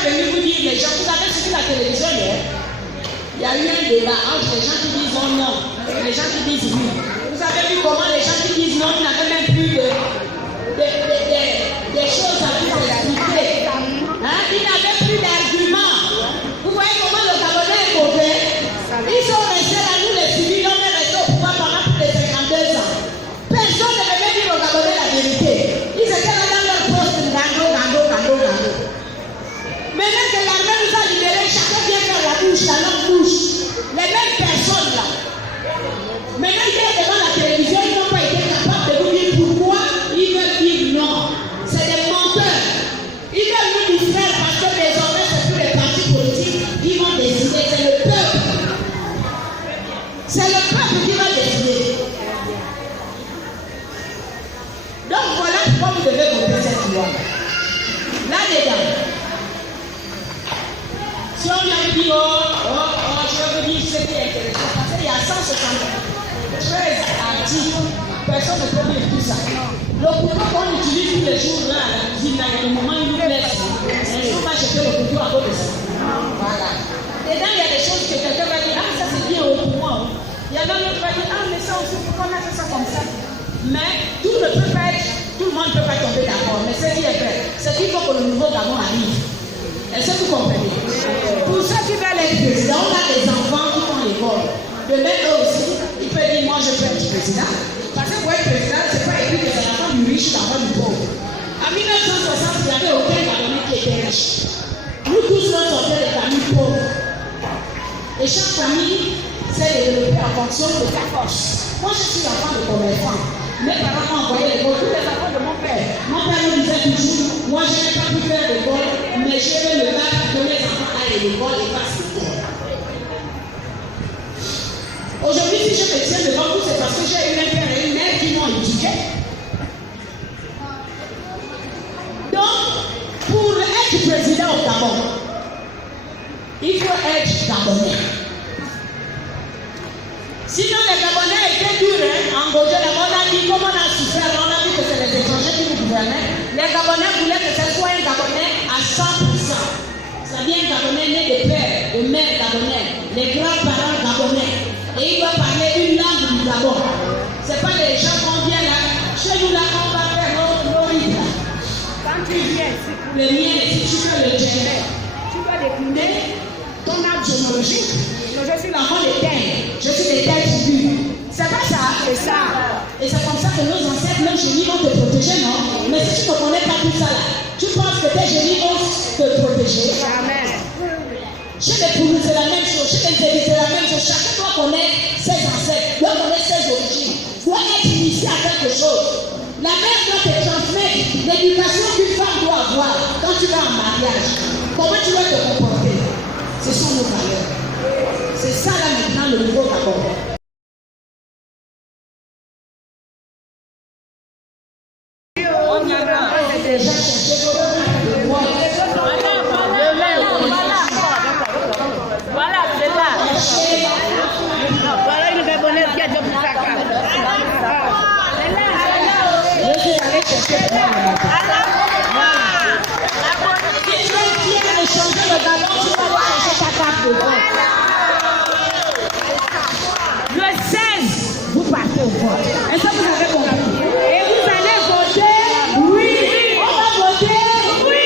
vais venir vous dire, les gens, vous avez suivi la télévision hier. Il y a eu un débat entre les gens qui disent non et les gens qui disent oui. Vous avez vu comment les gens qui disent non n'avaient même plus des choses à vous expliquer. Hein? Ils n'avaient plus d'arguments. Vous voyez comment le Gabonais est mauvais. Ils sont restés là, nous les civils, on est restés au pouvoir pendant plus de 52 ans. Personne ne devait dire aux Gabonais la vérité. Ils étaient là dans leur poste, gando. Maintenant que l'armée nous a libérés, chacun vient faire la bouche, la longue bouche. Les mêmes personnes là. Maintenant, ils viennent devant la télévision, ils n'ont pas été capables de vous dire pourquoi ils veulent dire non. C'est des menteurs. Ils veulent nous distraire parce que désormais, c'est plus les partis politiques qui vont décider, c'est le peuple. C'est le peuple qui va décider. Donc voilà pourquoi vous devez voter cette loi. Là-dedans, si on vient vous dire, je veux dire ce qui est intéressant, parce qu'il y a 173 articles, personne ne peut lire tout ça. Le couteau qu'on utilise tous les jours là, à la cuisine, là, il y a un moment où il nous blesse. Il faut pas jeter le couteau à cause de ça. Voilà. Et là, il y a des choses que quelqu'un va dire, ah, ça c'est bien pour moi. Il y en a d'autres qui va dire, ah, mais ça aussi, pourquoi on a fait ça comme ça? Mais tout ne peut pas être, tout le monde ne peut pas tomber d'accord. Mais ce qui est vrai, c'est qu'il faut que le nouveau Gabon arrive. Est-ce que vous comprenez? Pour ceux qui veulent être président, on a des enfants qui font l'école. Demain, eux aussi, ils peuvent dire, moi je peux être président. Parce que pour être président, ce n'est pas écrit que c'est l'enfant du riche, l'enfant du pauvre. En 1960, il n'y avait aucun Gabonais qui était riche. Nous tous, nous sortions des familles pauvres. Et chaque famille s'est développée en fonction de sa force. Moi, je suis l'enfant de commerçant. Mes parents m'ont envoyé l'école, tous les enfants de mon père. Mon père me disait toujours, moi je n'ai pas pu faire l'école, mais je vais me battre pour que mes enfants aillent à l'école et fassent l'école. Aujourd'hui, si je me tiens devant vous, c'est parce que j'ai eu un père et une mère qui m'ont éduqué. Donc, pour être président au Gabon, il faut être Gabonais. Sinon, les Gabonais étaient durs, hein, engagés. On a dit, comme on a souffert, on a dit que c'est les étrangers qui nous gouvernaient. Les Gabonais voulaient que ce soit un Gabonais à 100%. Ça vient un Gabonais né de père, de mère Gabonais, les grands-parents Gabonais. Et il doit parler une langue du Gabon. Ce n'est pas les gens qu'on vient là. Chez nous, là, on va faire nos rites. Quand tu viens, le mien, si tu veux le gérer, tu dois décliner ton arbre généalogique. Je suis l'enfant des terres. Je suis des terres tribus. C'est pas ça, c'est ça. Et c'est comme ça que nos ancêtres, nos génies vont te protéger, non? Mais si tu ne connais pas tout ça là, tu penses que tes génies vont te protéger? Amen. Chez les Poulous, c'est la même chose. Chez les Zélis, c'est la même chose. Chacun doit connaître ses ancêtres, doit connaître ses origines, doit être initié à quelque chose. La mère doit te transmettre l'éducation qu'une femme doit avoir quand tu vas en mariage. Comment tu dois te comporter? Ce sont nos valeurs. C'est ça là maintenant le nouveau Gabon. On a déjà cherché le moi. Voilà, c'est là. Voilà une Gabonaise qui a déjà pris sa carte. Je suis allé chercher le moi. Si tu viens de changer le Gabon, tu vas aller chercher ta carte de vote. Le 16, vous partez au vote. Est-ce que vous avez compris? Et vous allez voter oui. On va voter oui.